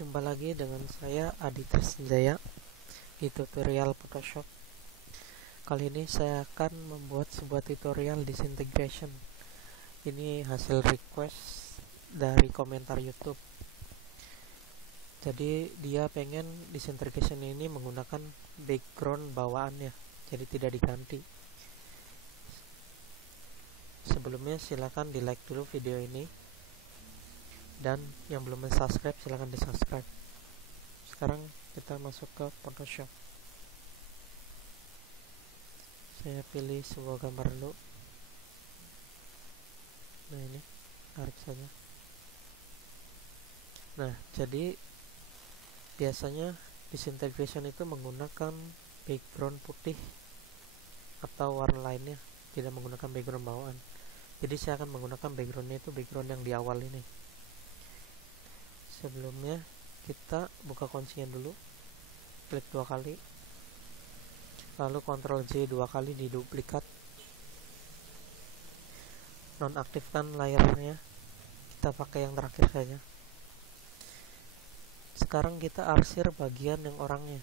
Jumpa lagi dengan saya Adi Trisjaya di tutorial Photoshop. Kali ini saya akan membuat sebuah tutorial disintegration. Ini hasil request dari komentar YouTube. Jadi dia pengen disintegration ini menggunakan background bawaannya, jadi tidak diganti. Sebelumnya silakan di like dulu video ini, dan yang belum subscribe silahkan di subscribe. Sekarang kita masuk ke Photoshop. Saya pilih sebuah gambar dulu. Nah, ini tarik saja. Nah, jadi biasanya disintegration itu menggunakan background putih atau warna lainnya, tidak menggunakan background bawaan. Jadi saya akan menggunakan backgroundnya itu background yang di awal ini. Sebelumnya kita buka kuncinya dulu, klik 2 kali, lalu Ctrl J 2 kali di duplikat, nonaktifkan layarnya, kita pakai yang terakhir saja. Sekarang kita arsir bagian yang orangnya,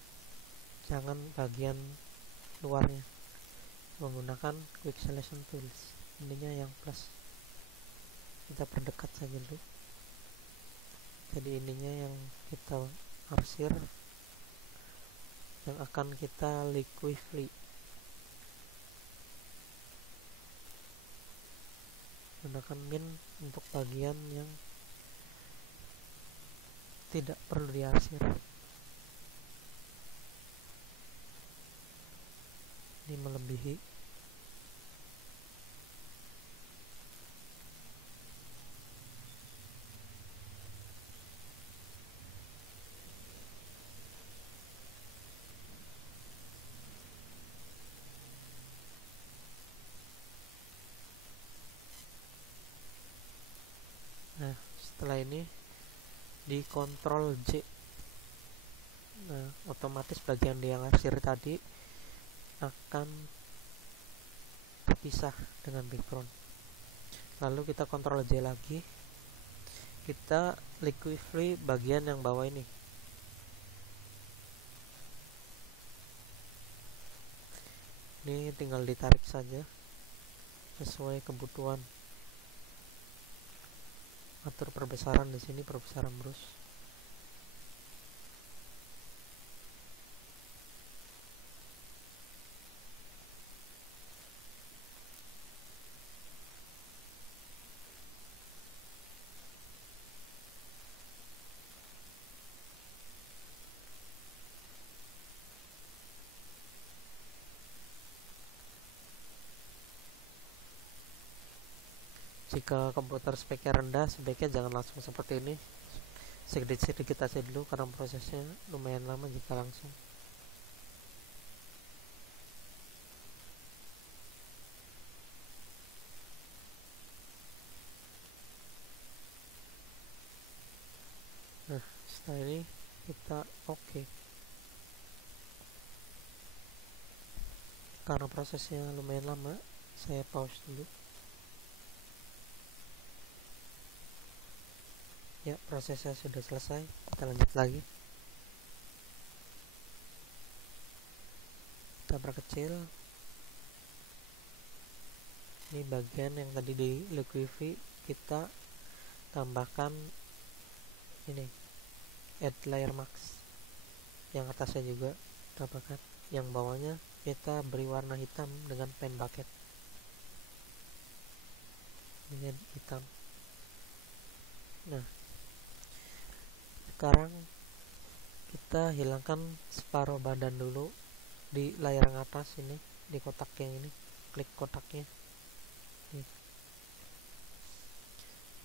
jangan bagian luarnya, menggunakan quick selection tools. Ininya yang plus, kita perdekat saja dulu. Jadi ininya yang kita arsir, yang akan kita liquify. Gunakan min untuk bagian yang tidak perlu diarsir. Ini melebihi. Nah, setelah ini di Ctrl J. Nah, otomatis bagian yang arsir tadi akan terpisah dengan background. Lalu kita Ctrl J lagi, kita liquify bagian yang bawah ini. Ini tinggal ditarik saja sesuai kebutuhan. Atur perbesaran di sini, perbesaran brush. Jika komputer speknya rendah, sebaiknya jangan langsung seperti ini. Sedikit-sedikit aja dulu karena prosesnya lumayan lama jika langsung. Nah, setelah ini kita oke. Karena prosesnya lumayan lama, saya pause dulu. Ya, prosesnya sudah selesai. Kita lanjut lagi. Kita perkecil. Ini bagian yang tadi di liquify, kita tambahkan ini, add layer mask. Yang atasnya juga tambahkan. Yang bawahnya kita beri warna hitam dengan pen bucket. Dengan hitam. Nah, sekarang kita hilangkan separuh badan dulu di layar yang atas ini, di kotak yang ini. Klik kotaknya.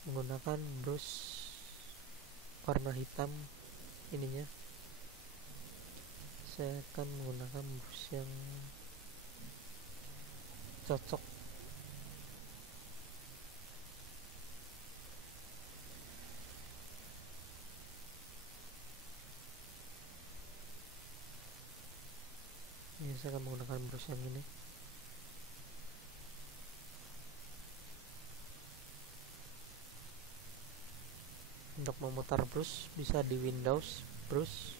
Menggunakan brush warna hitam ininya. Saya akan menggunakan brush yang cocok. Ini saya akan menggunakan brush yang ini. Untuk memutar brush bisa di Windows brush,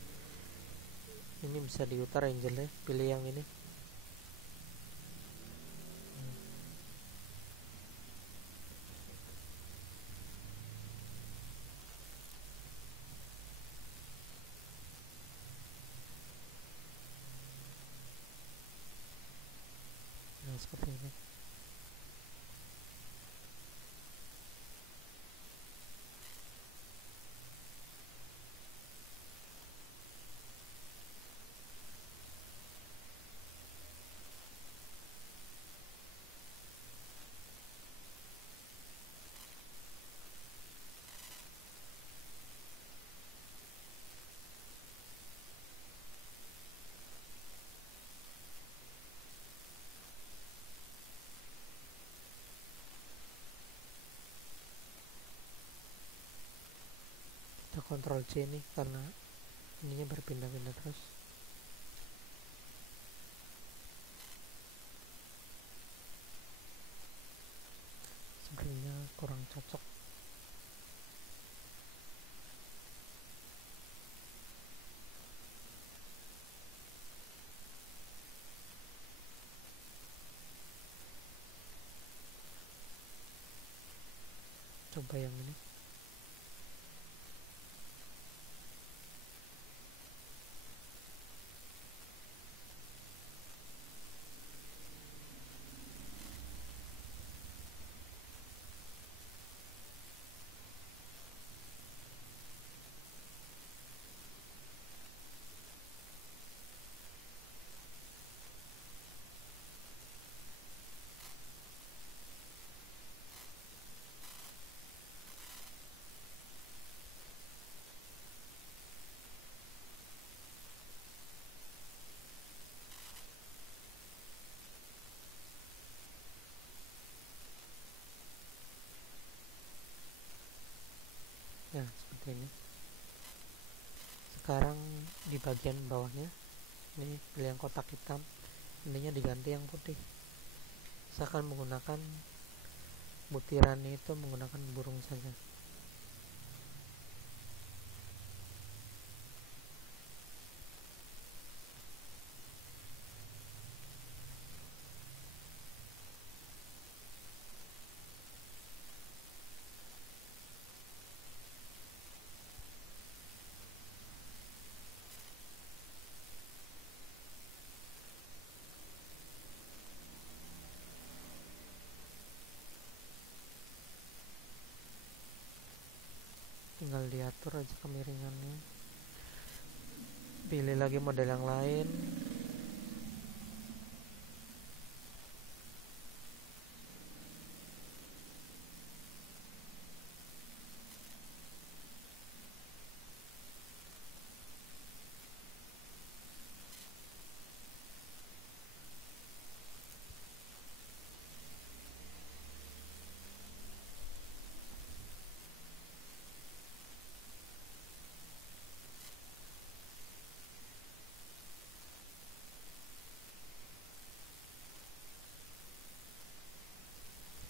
ini bisa diputar angelnya, pilih yang ini. Nah, seperti ini. Kita Ctrl C nih karena ininya berpindah-pindah terus. Sebenarnya kurang cocok. Coba yang ini. Nah, seperti ini. Sekarang di bagian bawahnya ini pilih yang kotak hitam, ininya diganti yang putih. Saya akan menggunakan butirannya itu menggunakan burung saja. Tinggal diatur aja kemiringannya. Pilih lagi model yang lain.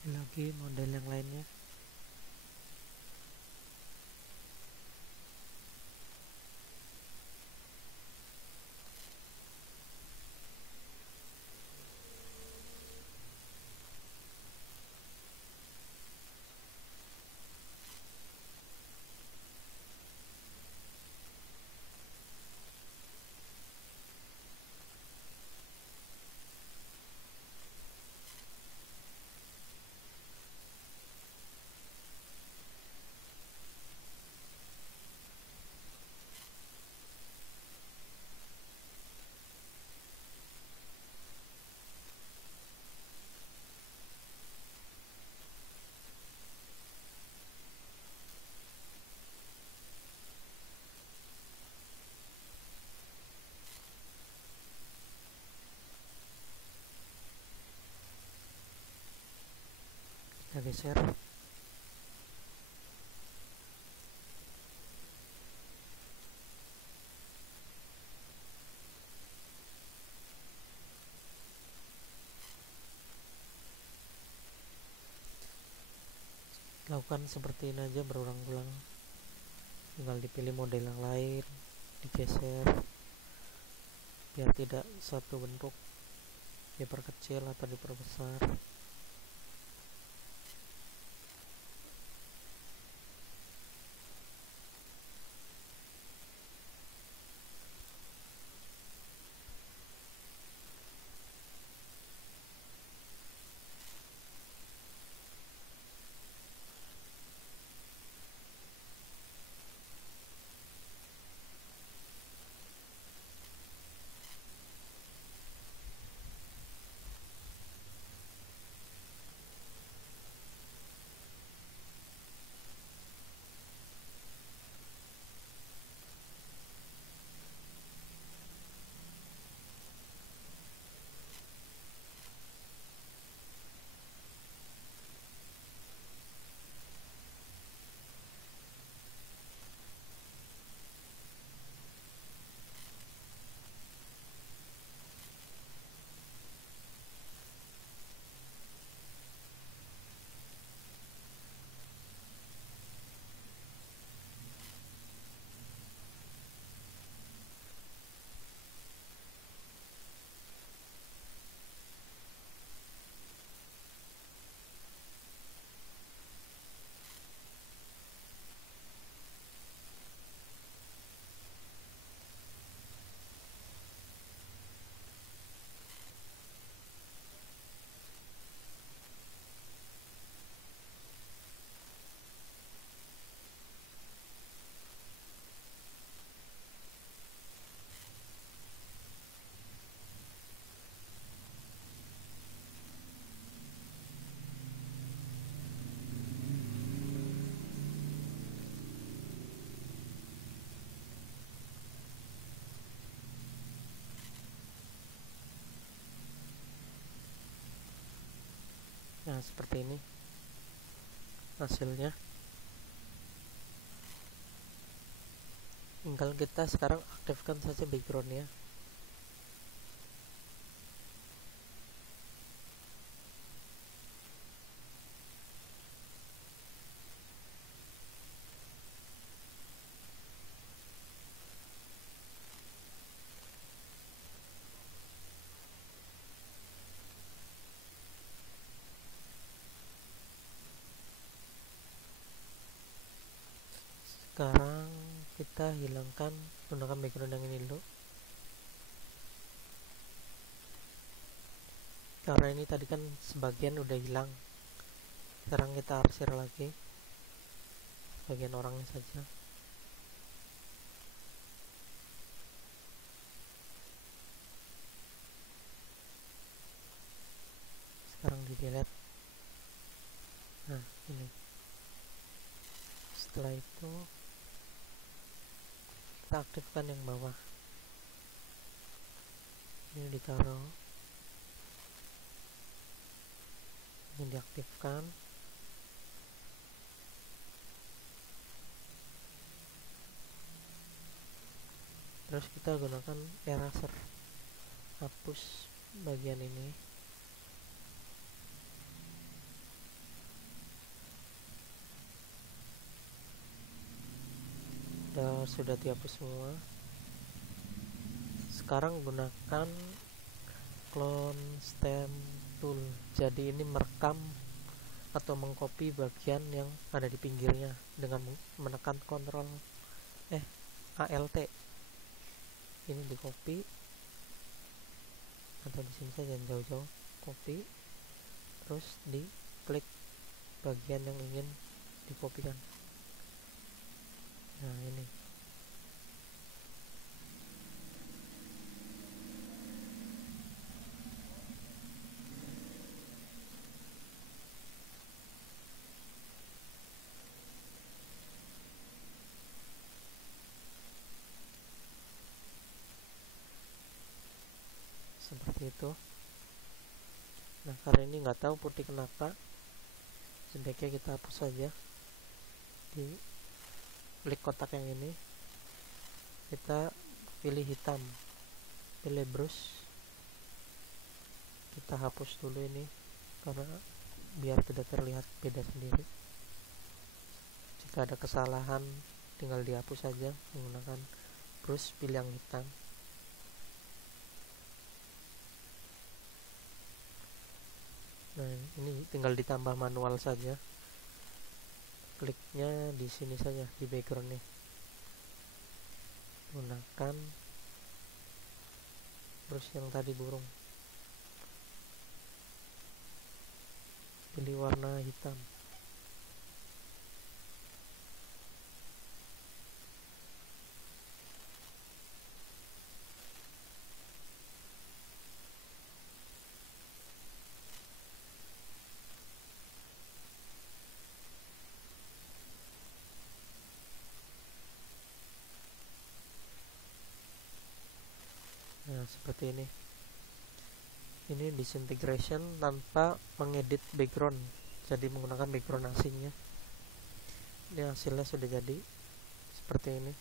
Lagi model yang lainnya. Kita geser. Lakukan seperti ini aja berulang-ulang. tinggal dipilih model yang lain, digeser biar tidak satu bentuk diperkecil atau diperbesar. Nah, seperti ini hasilnya. Tinggal kita sekarang aktifkan saja backgroundnya. Sekarang kita hilangkan, gunakan background yang ini dulu, karena ini tadi kan sebagian udah hilang. Sekarang kita arsir lagi bagian orangnya saja. Sekarang di delete. Nah, ini. Setelah itu kita aktifkan yang bawah. Ini ditaruh, ini diaktifkan. Terus kita gunakan eraser, hapus bagian ini. Sudah dihapus semua. Sekarang gunakan clone stem tool. Jadi ini merekam atau mengcopy bagian yang ada di pinggirnya dengan menekan Ctrl Alt. Ini di copy atau di sini saja, jauh-jauh copy, terus di klik bagian yang ingin dikopikan. Nah, ini seperti itu. Nah, karena ini nggak tahu putih kenapa, sebaiknya kita hapus saja. Di klik kotak yang ini, kita pilih hitam, pilih brush, kita hapus dulu ini karena biar tidak terlihat beda sendiri. Jika ada kesalahan tinggal dihapus saja menggunakan brush, pilih yang hitam. Nah, ini tinggal ditambah manual saja, kliknya di sini saja di backgroundnya, gunakan brush yang tadi burung, pilih warna hitam. Nah, seperti ini disintegration tanpa mengedit background, jadi menggunakan background asingnya. Ini hasilnya sudah jadi seperti ini,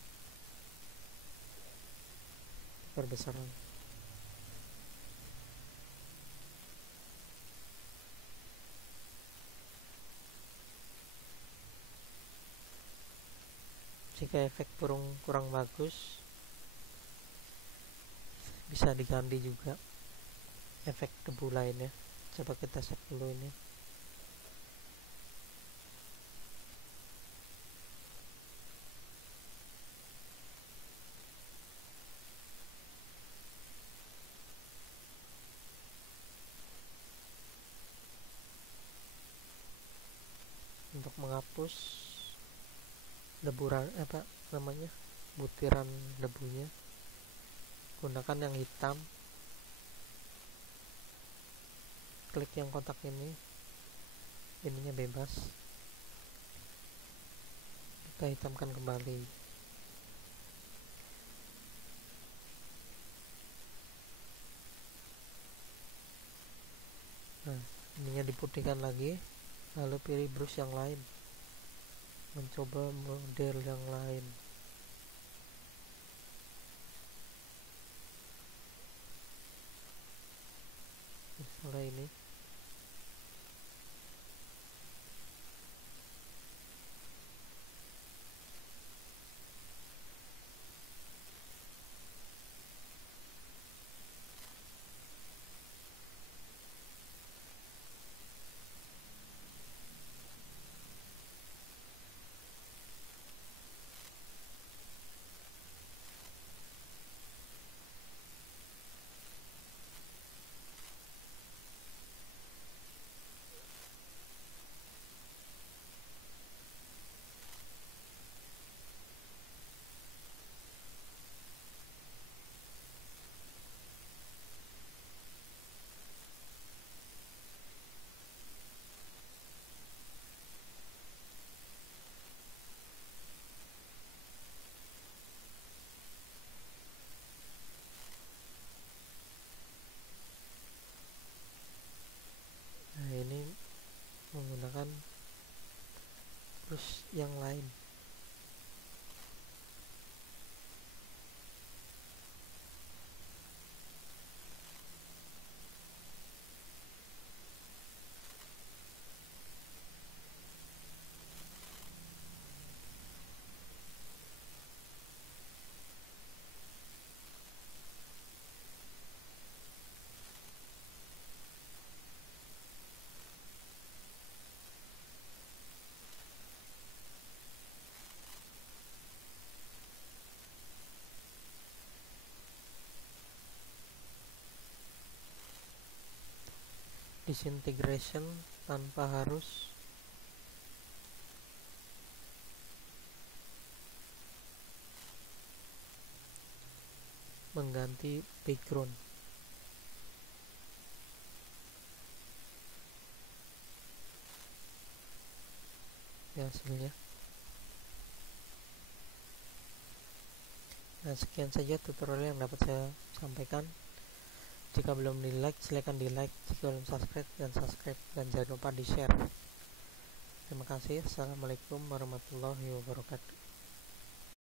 perbesaran. Jika efek kurang bagus, bisa diganti juga efek debu lainnya. Coba kita set dulu ini. Untuk menghapus deburan butiran debunya, gunakan yang hitam, klik yang kotak ininya bebas, kita hitamkan kembali. Nah, ininya diputihkan lagi, lalu pilih brush yang lain, mencoba model yang lain. Misalnya ini. Nah, ini menggunakan brush yang lain. Disintegration tanpa harus mengganti background. Ya, hasilnya. Nah, sekian saja tutorial yang dapat saya sampaikan. Jika belum di like, silakan di like. Jika belum subscribe, dan subscribe, dan jangan lupa di share. Terima kasih. Assalamualaikum warahmatullahi wabarakatuh.